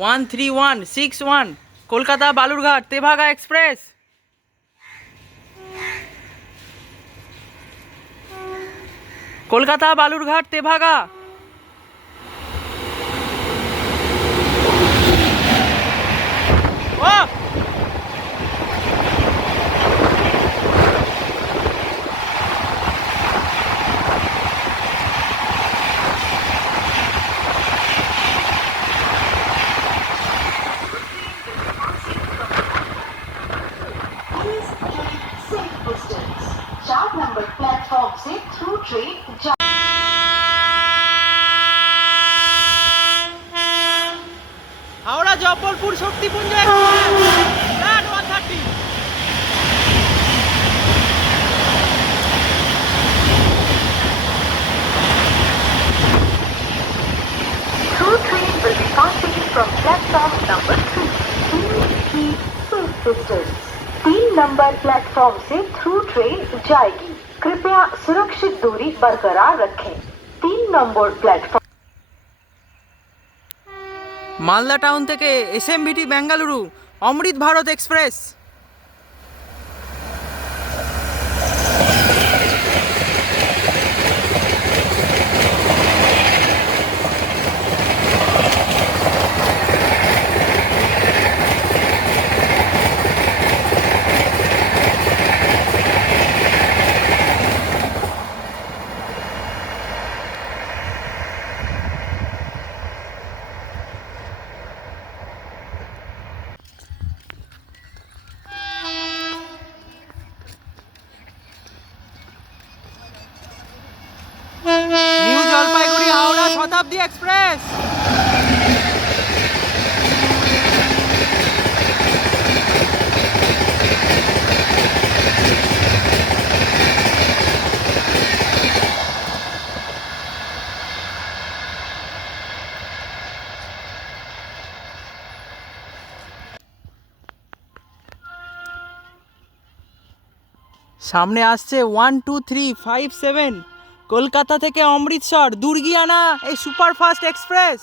13161 Kolkata Balurghat Tebhaga express. Kolkata Balurghat Tebhaga. ও चार number platform से through train Howrah Jabalpur Shaktipunj express 130। through train will be passing from platform number 3. Please keep safe distance. 3 number platform से through train जाएगी, कृपया सुरक्षित दूरी बरकरार रखें। 3 नंबर प्लेटफॉर्म মালদা টাউন থেকে এসএমবিটি বেঙ্গালুরু অমৃত ভারত এক্সপ্রেস। নিউ জলপাইগুড়ি হাওড়া শতাব্দী এক্সপ্রেস। সামনে আসছে 12357 কলকাতা থেকে অমৃতসর দুর্গিয়ানা এই সুপারফাস্ট এক্সপ্রেস।